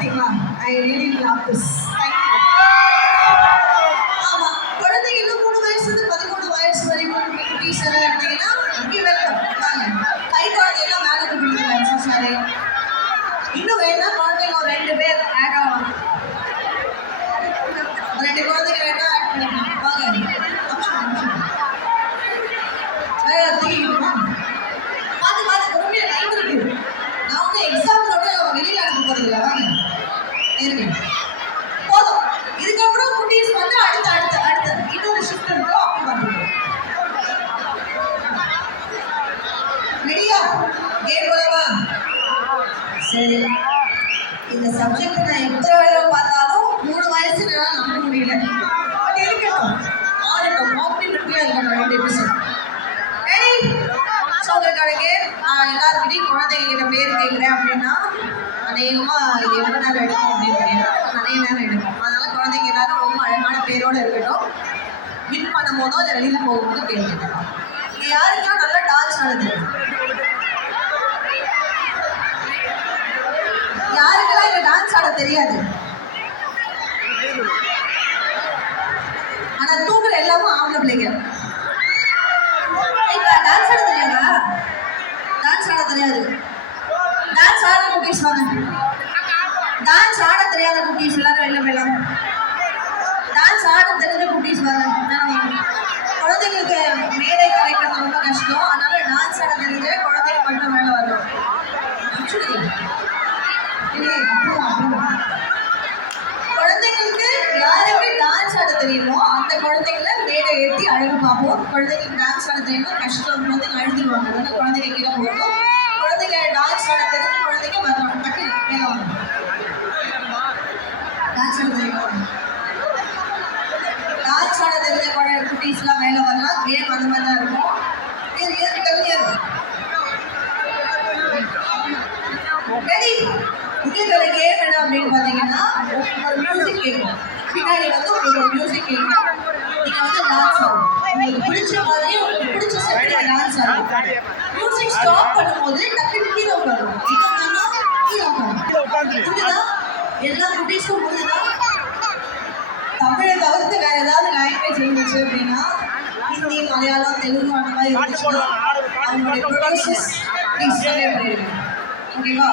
பார்த்தீங்களா? I really love this. Thank you. ஆமா, குழந்தை இன்னும் 3 வயசுல 13 வயசு வரைக்கும் குட்டீஸ் எல்லாம் இருந்தீங்கன்னா வெல்கம். வாங்க, கை குழந்தையெல்லாம் மேலே கொடுத்துருக்காங்க. சாரி, இன்னும் வேணா குழந்தைங்க ஒரு 2 பேர் ஆட் ஆகலாம். 2 குழந்தைங்க வேணா ஆட் பண்ணிக்கலாம். வாங்க, பார்த்து பார்த்து பொறுமையா லைன் இருக்கு. நான் வந்து எக்ஸாம்பிளோட வெளியில அனுப்ப போறதில்ல. வாங்க இருக்கு போதும். இதுக்கப்புறம் குட்டீஸ் வந்து அடுத்த இன்னொரு ஷிஃப்ட் இருக்கும். அப்படி பார்த்துக்கோ. ரெடியா? கேம் போலவா? சரி, இந்த சப்ஜெக்ட் நான் எத்தனை வேலை பார்த்தாலும் 3 வயசு என்னால் நம்ப முடியல. பட் இருக்கட்டும், ஆடட்டும். காம்ப்ளிமெண்ட்ரியா இருக்கணும் 2 எபிசோட். ரெடி? ஸோ உங்களுக்கான கேம் நான் எல்லாருக்கிட்டையும் குழந்தைங்க பேர் கேட்குறேன் அப்படின்னா அநேகமாக இது எவ்வளோ நேரம் எடுக்கும் அப்படின்னு தெரியும். நிறைய நேரம் எடுக்கும். அதனால குழந்தைங்க எல்லாரும் ரொம்ப அழகான பேரோடு இருக்கட்டும். வின் பண்ணும் போதோ இல்லை வெளியில் போகும்போது பேர் கேட்கலாம். இது யாருக்கெல்லாம் நல்லா டான்ஸ் ஆடுது? யாருக்கெல்லாம் இங்கே டான்ஸ் ஆட தெரியாது? ஆனால் தூக்குற எல்லாமும் ஆம்பளை பிள்ளைங்க. டான்ஸ் ஆட தெரியாதா? டான்ஸ் ஆட தெரியாது. டான்ஸ் ஆட குட்டீஸ் வாங்க. டான்ஸ் ஆட தெரியாத குட்டீஸ் எல்லாரும் வெளில போயிடலாம். டான்ஸ் ஆட தெரிஞ்ச குட்டீஸ் வாங்க. குழந்தைங்களுக்கு மேடை கலைக்கிறது ரொம்ப கஷ்டம். அதனால டான்ஸ் ஆட தெரிஞ்ச குழந்தைங்க மட்டும் மேலே வரணும். குழந்தைங்களுக்கு யாருக்கு டான்ஸ் ஆட தெரியுமோ அந்த குழந்தைங்களை மேடை ஏற்றி அழகு பார்ப்போம். குழந்தைங்களுக்கு டான்ஸ் ஆட தெரியுமா கஷ்டம். குழந்தைங்க அழுதுருவாங்க. அதனால குழந்தைங்க கீழே போட்டோம். குழந்தைங்க டான்ஸ் ஆட தெரிஞ்ச குழந்தைங்க வரணும். டக்குனு மேலே வாங்க. டான்ஸ் ஆட தெரியுமா? டான்ஸ் ஆட தெரிஞ்ச குட்டீஸ்லாம் மேலே வரலாம். கேம் அந்த மாதிரி தான் இருக்கும். ரெடி? இதுக்கான கேம் என்ன அப்படின்னு பார்த்தீங்கன்னா ஒரு மியூசிக் கேட்கும். பின்னாடி வந்து உங்களுக்கு ஒரு மியூசிக் கேட்கும். நீங்கள் வந்து டான்ஸ் ஆடும். உங்களுக்கு பிடிச்ச மாதிரி உங்களுக்கு பிடிச்ச செட்டில் டான்ஸ் ஆடும். மியூசிக் ஸ்டாப் பண்ணும்போது டக்குனு கீழே உட்காரும். கீழே உட்காரும். புரியுதா? எல்லா குட்டீஸும் புரியுதா? தமிழை தவிர்த்து வேற ஏதாவது லாங்குவேஜ் இருந்துச்சு அப்படின்னா ஹிந்தி, மலையாளம், தெலுங்கு அந்த மாதிரி இருந்துச்சுன்னா அவங்களுடைய ப்ரொடியூசர்ஸ் ப்ளீஸ் பண்ணிடுங்க. ஓகேவா?